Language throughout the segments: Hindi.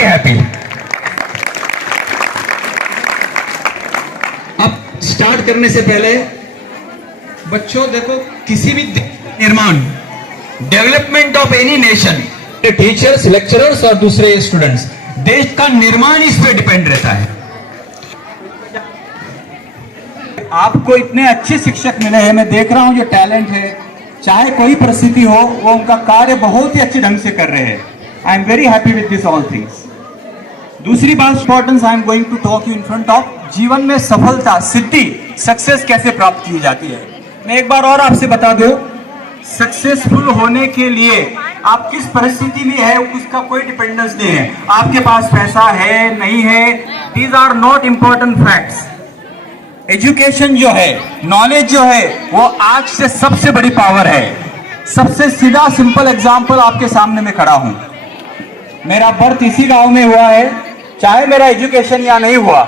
Very happy. अब स्टार्ट करने से पहले बच्चों देखो, किसी भी निर्माण, development of any nation, teachers, lecturers और दूसरे स्टूडेंट्स, देश का निर्माण इस पे डिपेंड रहता है। आपको इतने अच्छे शिक्षक मिले हैं, मैं देख रहा हूं जो टैलेंट है, चाहे कोई परिस्थिति हो वो उनका कार्य बहुत ही अच्छे ढंग से कर रहे हैं। I am very happy with this all things. दूसरी बात importance I am going to talk you in front of, जीवन में सफलता, सिद्धि, सक्सेस कैसे प्राप्त की जाती है। मैं एक बार और आपसे बता दूं, सक्सेसफुल होने के लिए आप किस परिस्थिति में है उसका कोई डिपेंडेंस नहीं है। आपके पास पैसा है नहीं है, these are not important facts. Education जो है, नॉलेज जो है, वो आज से सबसे बड़ी पावर है। सबसे सीधा सिंपल एग्जांपल आपके सामने में खड़ा हूं। मेरा बर्थ इसी गांव में हुआ है, चाहे मेरा एजुकेशन या नहीं हुआ,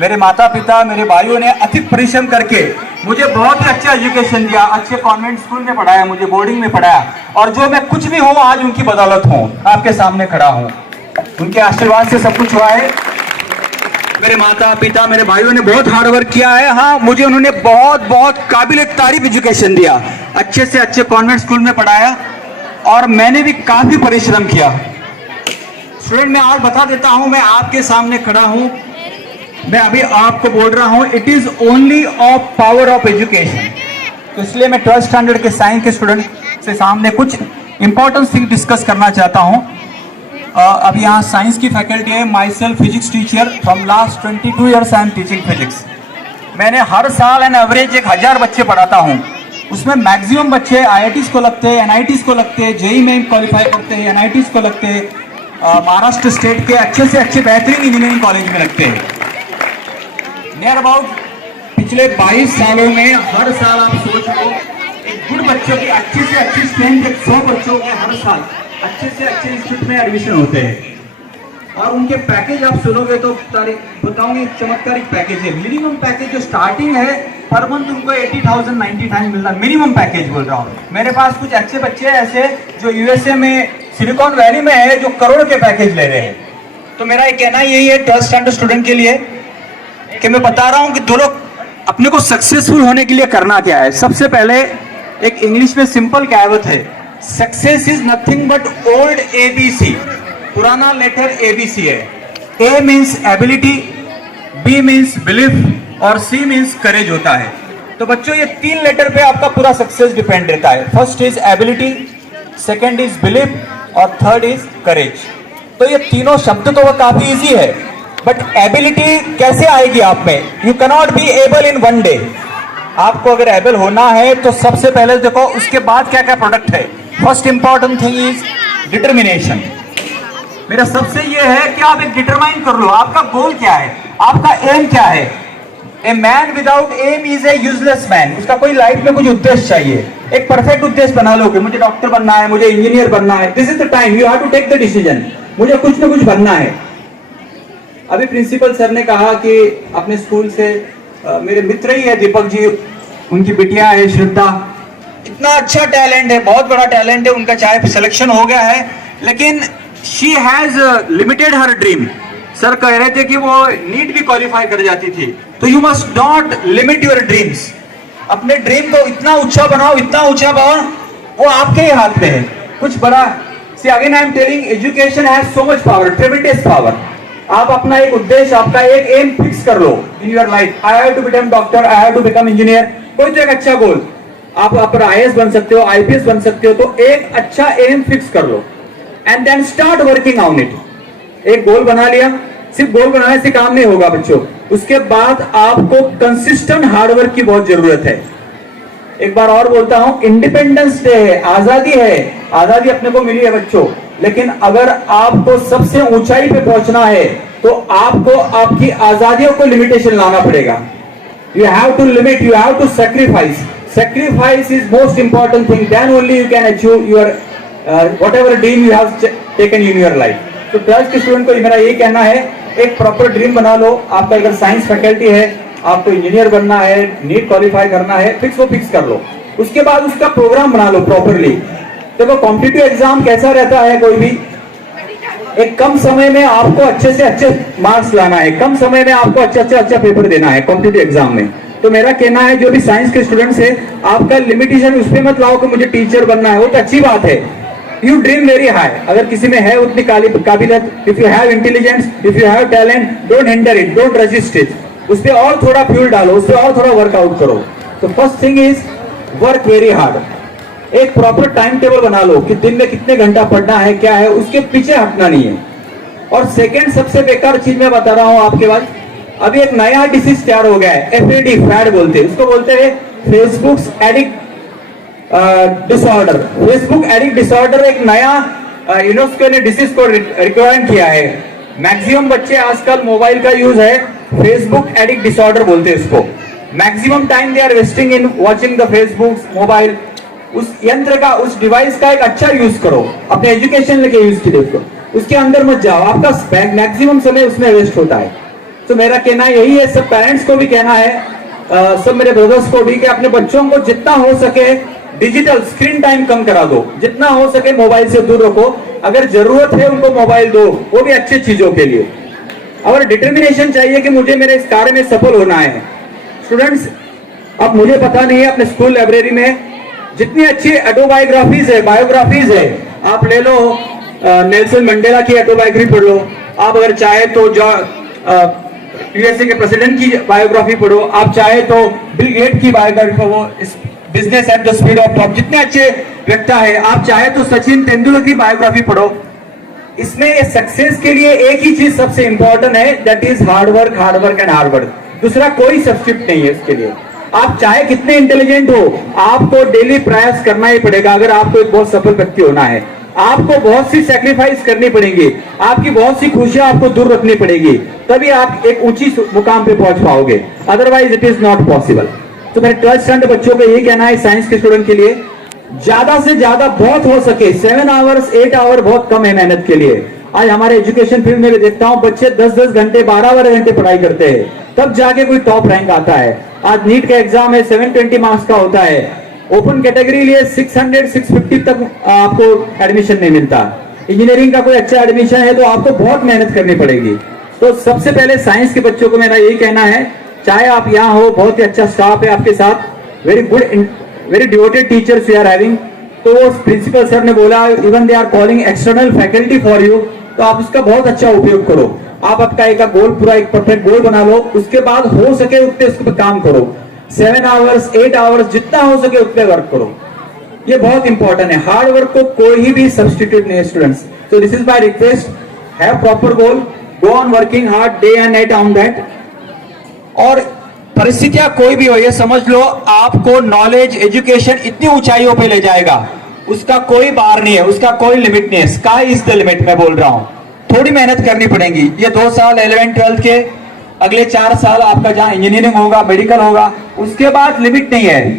मेरे माता पिता, मेरे भाइयों ने अतिक परिश्रम करके मुझे बहुत ही अच्छा एजुकेशन दिया, अच्छे कॉन्वेंट स्कूल में पढ़ाया, मुझे बोर्डिंग में पढ़ाया, और जो मैं कुछ भी हूं आज उनकी बदौलत हूं, आपके सामने खड़ा हूं। उनके आशीर्वाद से सब कुछ हुआ है। मेरे माता पिता, मेरे भाइयों ने बहुत हार्ड वर्क किया है। हाँ, मुझे उन्होंने बहुत बहुत काबिल तारीफ एजुकेशन दिया, अच्छे से अच्छे कॉन्वेंट स्कूल में पढ़ाया, और मैंने भी काफी परिश्रम किया। स्टूडेंट, मैं और बता देता हूं, मैं आपके सामने खड़ा हूं, मैं अभी आपको बोल रहा हूं, it is only of power of education. तो इसलिए मैं 12th स्टैंडर्ड के साइंस के स्टूडेंट से सामने कुछ इंपॉर्टेंट थिंग डिस्कस करना चाहता हूं। अभी यहाँ साइंस की फैकल्टी है, my self physics teacher, from last 22 years I am teaching physics. मैंने हर साल एन एवरेज 1000 बच्चे पढ़ाता हूँ, उसमें मैक्सिमम बच्चे IITs को लगते हैं, NITs को लगते हैं, JEE में क्वालिफाई करते हैं, NITs को लगते हैं, महाराष्ट्र स्टेट के अच्छे से अच्छे बेहतरीन इंजीनियरिंग कॉलेज में लगते हैं। नियर अबाउट पिछले 22 सालों में हर साल आप सोच लो, एक गुड बच्चों की अच्छी से अच्छी स्ट्रेंथ 100 बच्चों के हर साल अच्छे से अच्छे इंस्टीट्यूट में एडमिशन होते हैं। और उनके पैकेज आप सुनोगे तो बताऊंगी, चमत्कारिक पैकेज है। मिनिमम पैकेज जो स्टार्टिंग है पर मंथ उनको 80,000 90,000 मिलता है, मिनिमम पैकेज बोल रहा हूँ। मेरे पास कुछ अच्छे बच्चे ऐसे जो USA में, सिलिकॉन वैली में है, जो करोड़ के पैकेज ले रहे हैं। तो मेरा ये कहना यही है 12th स्टैंडर्ड स्टूडेंट के लिए कि मैं बता रहा हूँ कि दोनों अपने को सक्सेसफुल होने के लिए करना क्या है। सबसे पहले एक इंग्लिश में सिंपल कहावत है, success is nothing but old ABC, पुराना लेटर ABC है। A means ability, B means belief और C मीन्स करेज होता है। तो बच्चों, ये 3 लेटर पे आपका पूरा सक्सेस डिपेंड रहता है। First is ability, second is belief और थर्ड इज करेज। तो ये तीनों शब्द तो काफी इजी है, बट एबिलिटी कैसे आएगी आप में? You cannot be able in one day. आपको अगर एबल होना है तो सबसे पहले देखो उसके बाद क्या क्या प्रोडक्ट है। First important thing is determination. मेरा सबसे ये है कि आप एक डिटरमाइन कर लो, आपका गोल क्या है, आपका एम क्या है। A man without aim is a useless man. उसका कोई लाइफ में कुछ उद्देश्य चाहिए, एक परफेक्ट उद्देश्य बना लो कि मुझे डॉक्टर बनना है, मुझे इंजीनियर बनना है। This is the time you have to take the decision, मुझे कुछ ना कुछ बनना है। अभी प्रिंसिपल सर ने कहा कि अपने स्कूल से मेरे मित्र ही है दीपक जी, उनकी बिटिया है श्रद्धा, इतना अच्छा टैलेंट है, बहुत बड़ा टैलेंट है उनका, चाहे सिलेक्शन हो गया है, लेकिन she has limited her dream. Sir कह रहे थे कि वो नीट भी क्वालिफाई कर जाती थी। तो you must not limit your dreams. अपने ड्रीम को इतना ऊंचा बनाओ, इतना ऊंचा बनाओ, वो आपके ही हाथ में है, कुछ बड़ा। See again I am telling, education has so much power, tremendous power. आप अपना एक उद्देश्य, आपका एक एम फिक्स कर लो in your life. I have to become doctor, I have to become engineer, कोई तो एक अच्छा गोल। आप IAS बन सकते हो, IPS बन सकते हो, तो एक अच्छा एम फिक्स कर लो and then start working on it. एक गोल बना लिया, सिर्फ गोल बनाने से काम नहीं होगा बच्चों, उसके बाद आपको कंसिस्टेंट हार्डवर्क की बहुत जरूरत है। एक बार और बोलता हूं, इंडिपेंडेंस डे है, आजादी है, आजादी अपने को मिली है बच्चों, लेकिन अगर आपको सबसे ऊंचाई पे पहुंचना है तो आपको आपकी आजादियों को लिमिटेशन लाना पड़ेगा। You have to limit, you have to sacrifice. Sacrifice is most important thing, then only you can achieve your whatever dream you have taken in your life. तो 12th के स्टूडेंट को मेरा ये कहना है, एक प्रॉपर ड्रीम बना लो। आपका अगर साइंस फैकल्टी है, आपको इंजीनियर बनना है, नीट क्वालिफाई करना है, वो फिक्स कर लो। उसके बाद उसका प्रोग्राम बना लो प्रॉपरली। देखो कॉम्पिटिटिव एग्जाम कैसा रहता है, कोई भी एक कम समय में आपको अच्छे से अच्छे मार्क्स लाना है, कम समय में आपको अच्छा पेपर देना है कॉम्पिटिटिव एग्जाम में। तो मेरा कहना है जो भी साइंस के स्टूडेंट्स है, आपका लिमिटेशन उस पे मत लाओ कि मुझे टीचर बनना है, वो तो अच्छी बात है, यू ड्रीम वेरी हाई। अगर किसी में है उतनी काबिलियत, if you have intelligence, if you have talent, don't hinder it, don't resist it, उस पर और थोड़ा फ्यूल डालो, उस पर और थोड़ा वर्कआउट करो। तो first thing is work very hard. एक प्रॉपर टाइम टेबल बना लो कि दिन में कितने घंटा पढ़ना है, क्या है, उसके पीछे हटना नहीं है। और सेकेंड सबसे बेकार चीज मैं बता रहा हूं आपके पास, अभी एक नया डिसीज तैयार हो गया है, FAD, फैड बोलते हैं उसको, बोलते हैं Facebook addict disorder. Facebook addict disorder एक नया यूनेस्को ने डिसीज को रिकमेंड किया है। मैक्सिमम बच्चे आजकल मोबाइल का यूज है, फेसबुक एडिक्ट डिसऑर्डर बोलते हैं इसको। Maximum time they are wasting in watching the Facebook mobile. उस यंत्र का, उस डिवाइस का एक अच्छा यूज करो, अपने एजुकेशन लेके यूज कीजिए उसको, उसके अंदर मत जाओ, आपका मैक्सिमम समय उसमें वेस्ट होता है। तो मेरा कहना यही है, सब पेरेंट्स को भी कहना है, सब मेरे ब्रदर्स को भी, कि अपने बच्चों को जितना हो सके डिजिटल स्क्रीन टाइम कम करा दो, जितना हो सके मोबाइल से दूर रखो। अगर जरूरत है उनको मोबाइल दो, वो भी अच्छी चीजों के लिए। और डिटर्मिनेशन चाहिए कि मुझे मेरे इस कार्य में सफल होना है। स्टूडेंट्स, अब मुझे पता नहीं है, अपने स्कूल लाइब्रेरी में जितनी अच्छी ऑटोबायोग्राफीज है, बायोग्राफीज है, आप ले लो, नेल्सन मंडेला की ऑटोबायोग्राफी पढ़ लो, आप अगर चाहे तो USA के प्रेसिडेंट की बायोग्राफी पढ़ो, आप चाहे तो बिल गेट की बायोग्राफी पढ़ो, business at the speed of thought, जितने अच्छे व्यक्ति है, आप चाहे तो सचिन तेंदुलकर की बायोग्राफी पढ़ो। इसमें सक्सेस के लिए एक ही चीज सबसे इंपॉर्टेंट है, that is hard work and hard work. दूसरा कोई सब्स्टिट्यूट नहीं है इसके लिए। आप चाहे कितने इंटेलिजेंट हो, आपको डेली प्रयास करना ही पड़ेगा। अगर आपको एक बहुत सफल व्यक्ति होना है, आपको बहुत सी सैक्रिफाइस करनी पड़ेगी, आपकी बहुत सी खुशियां आपको दूर रखनी पड़ेगी, तभी आप एक ऊंची मुकाम पे पहुंच पाओगे, otherwise it is not possible. तो मेरे 12th स्टैंडर्ड बच्चों को यही कहना है, साइंस के स्टूडेंट के लिए, ज्यादा से ज्यादा बहुत हो सके 7 आवर्स 8 आवर बहुत कम है मेहनत के लिए। आज हमारे एजुकेशन फील्ड में भी देखता हूं, बच्चे 10-10 घंटे 12-12 घंटे पढ़ाई करते हैं, तब जाके कोई टॉप रैंक आता है। आज नीट का एग्जाम है, 720 मार्क्स का होता है, ओपन कैटेगरी लिए 600-650 तक आपको एडमिशन नहीं मिलता। इंजीनियरिंग का कोई अच्छा एडमिशन है तो आपको बहुत मेहनत करनी पड़ेगी। तो सबसे पहले साइंस के बच्चों को मेरा यही कहना है, चाहे आप यहाँ हो, बहुत ही अच्छा स्टाफ है आपके साथ, very good, very devoted teachers you are having. तो वो प्रिंसिपल सर ने बोला, even they are calling external faculty for you, तो आप उसका बहुत अच्छा उपयोग करो। आप आपका एक गोल, पूरा एक परफेक्ट गोल बना लो, उसके बाद हो सके उतने उस पर काम करो, 7 आवर्स 8 आवर्स जितना हो सके उतने वर्क करो, ये बहुत इंपॉर्टेंट है। हार्ड वर्क को कोई भी सब्स्टिट्यूट नहीं है students. So this is my request, have proper goal, go on working hard day and night on that. और परिस्थितियां कोई भी हो, ये समझ लो आपको नॉलेज, एजुकेशन इतनी ऊंचाइयों पे ले जाएगा, उसका कोई बार नहीं है, उसका कोई लिमिट नहीं है। स्काई इज द लिमिट, मैं बोल रहा हूं। थोड़ी मेहनत करनी पड़ेगी। ये 2 साल 11th-12th के, अगले 4 साल आपका जहां इंजीनियरिंग होगा, मेडिकल होगा, उसके बाद लिमिट नहीं है।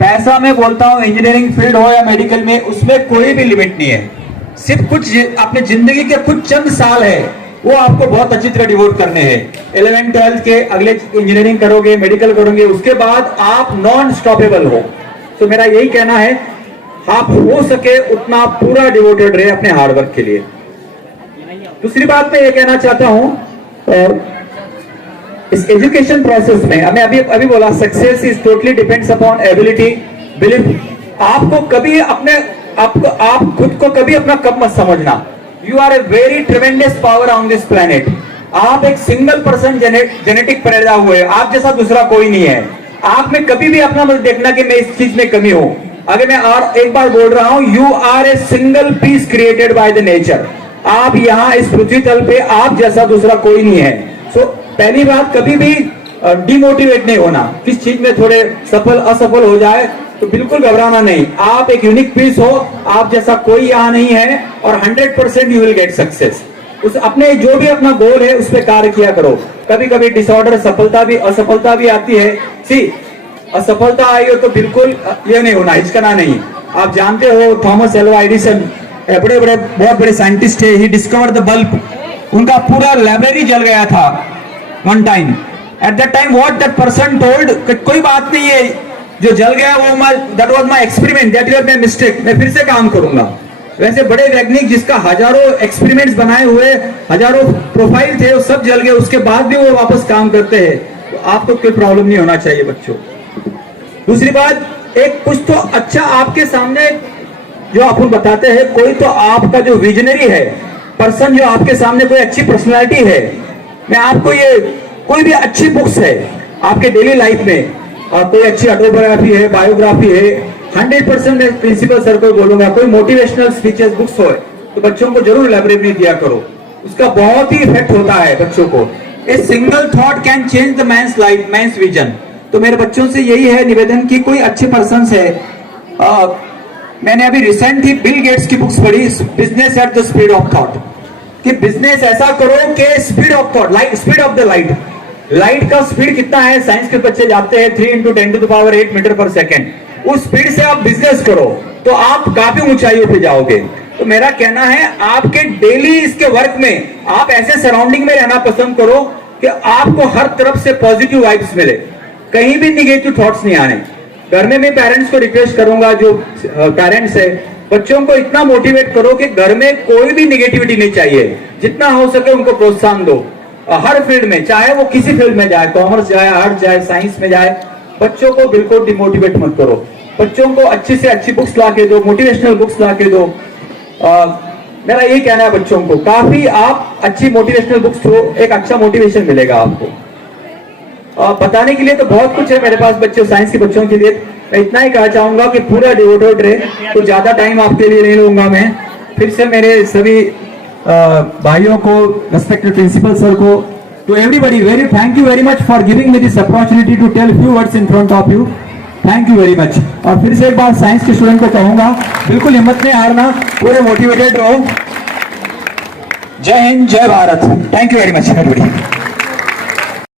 पैसा मैं बोलता हूं, इंजीनियरिंग फील्ड हो या मेडिकल में, उसमें कोई भी लिमिट नहीं है। सिर्फ कुछ अपने जिंदगी के कुछ चंद साल है, वो आपको बहुत अच्छी तरह डिवोट करने हैं। 11th-12th के, अगले इंजीनियरिंग करोगे, मेडिकल करोगे, उसके बाद आप नॉन स्टॉपेबल हो। तो मेरा यही कहना है, आप हो सके उतना पूरा डिवोटेड रहे अपने हार्डवर्क के लिए। दूसरी बात मैं ये कहना चाहता हूं, इस एजुकेशन प्रोसेस में हमें अभी बोला, success is totally depends upon ability, belief. आपको कभी आप खुद को कभी अपना कम मत समझना। You are a very tremendous power on this planet. आप एक सिंगल पर्सन जेनेटिक पैदा हुए, आप जैसा दूसरा कोई नहीं है। आप में कभी भी अपना मत देखना कि मैं इस चीज में कमी हूं। अगर मैं और एक बार बोल रहा हूं, you are a single piece created by the nature. आप यहाँ इस पृथ्वी तल पे आप जैसा दूसरा कोई नहीं है। सो पहली बात, कभी भी डिमोटिवेट नहीं होना। किस चीज में थोड़े सफल असफल हो जाए तो बिल्कुल घबराना नहीं। आप एक यूनिक पीस हो, आप जैसा कोई यहाँ नहीं है, और 100% यू विल गेट सक्सेस। उस अपने जो भी अपना गोल है उस पर कार्य किया करो। कभी कभी डिसऑर्डर, सफलता भी असफलता भी आती है। सी, असफलता आई हो तो बिल्कुल ये नहीं होना, हिचकना नहीं। आप जानते हो थॉमस एल्वा एडिसन, बहुत बड़े साइंटिस्ट है, ही डिस्कवर्ड द बल्ब। उनका पूरा लाइब्रेरी जल गया था one time. At that time what that person told, कोई बात नहीं है, जो जल गया वो that was my experiment, that was my mistake, मैं फिर से काम करूंगा। वैसे बड़े वैज्ञानिक जिसका हजारों एक्सपेरिमेंट्स बनाए हुए, हजारों प्रोफाइल थे, वो सब जल गए, उसके बाद भी वो वापस काम करते हैं। तो आपको कोई प्रॉब्लम नहीं होना चाहिए बच्चों। दूसरी बात, एक कुछ तो अच्छा आपके सामने जो अपन बताते हैं, कोई तो आपका जो विजनरी है पर्सन, जो आपके सामने कोई अच्छी पर्सनालिटी है, मैं आपको ये कोई भी अच्छी बुक्स है आपके डेली लाइफ में, और कोई अच्छी ऑटोबायोग्राफी है, बायोग्राफी है, 100% प्रिंसिपल सर को बोलूंगा, कोई मोटिवेशनल स्पीचेस बुक्स हो तो बच्चों को जरूर लाइब्रेरी में दिया करो, उसका बहुत ही इफेक्ट होता है बच्चों को। A single thought can change the man's life, man's vision. तो मेरे बच्चों से यही है निवेदन कि कोई अच्छे पर्सन है, मैंने अभी रिसेंट ही बिल गेट्स की बुक्स पढ़ी, business at the speed of thought, कि बिजनेस ऐसा करो कि speed of thought, light, speed of the light, light का स्पीड कितना है, साइंस के बच्चे जाते हैं 3 × 10⁸ मीटर पर सेकेंड, उस स्पीड से आप बिजनेस करो तो आप काफी ऊंचाइयों पे जाओगे। तो मेरा कहना है आपके डेली इसके वर्क में आप ऐसे सराउंडिंग में रहना पसंद करो कि आपको हर तरफ से पॉजिटिव वाइब्स मिले, कहीं भी निगेटिव थॉट्स नहीं आने। घर में मैं पेरेंट्स को रिक्वेस्ट करूंगा, जो पेरेंट्स है, बच्चों को इतना मोटिवेट करो कि घर में कोई भी निगेटिविटी नहीं चाहिए, जितना हो सके उनको प्रोत्साहन दो हर फील्ड में, चाहे वो किसी फील्ड में जाए, कॉमर्स जाए, आर्ट जाए, साइंस में जाए, बच्चों को बिल्कुल डिमोटिवेट मत करो। बच्चों को अच्छी से अच्छी बुक्स ला के दो, मोटिवेशनल बुक्स ला के दो। मेरा यही कहना है बच्चों को, काफी आप अच्छी मोटिवेशनल बुक्स हो, एक अच्छा मोटिवेशन मिलेगा आपको। बताने के लिए तो बहुत कुछ है मेरे पास बच्चों, साइंस के बच्चों के लिए मैं इतना ही कहना चाहूंगा कि पूरा डिवोटेड रहे, तो ज्यादा टाइम आपके लिए नहीं लूंगा मैं। फिर से मेरे सभी भाइयों को, रेस्पेक्टेड प्रिंसिपल सर को, to everybody very thank you very much for giving me this opportunity to tell few words in front of you. Thank you very much. और फिर से एक बार साइंस के स्टूडेंट को कहूंगा, बिल्कुल हिम्मत नहीं हारना, पूरे मोटिवेटेड रहो। जय हिंद, जय Bharat. Thank you very much everybody.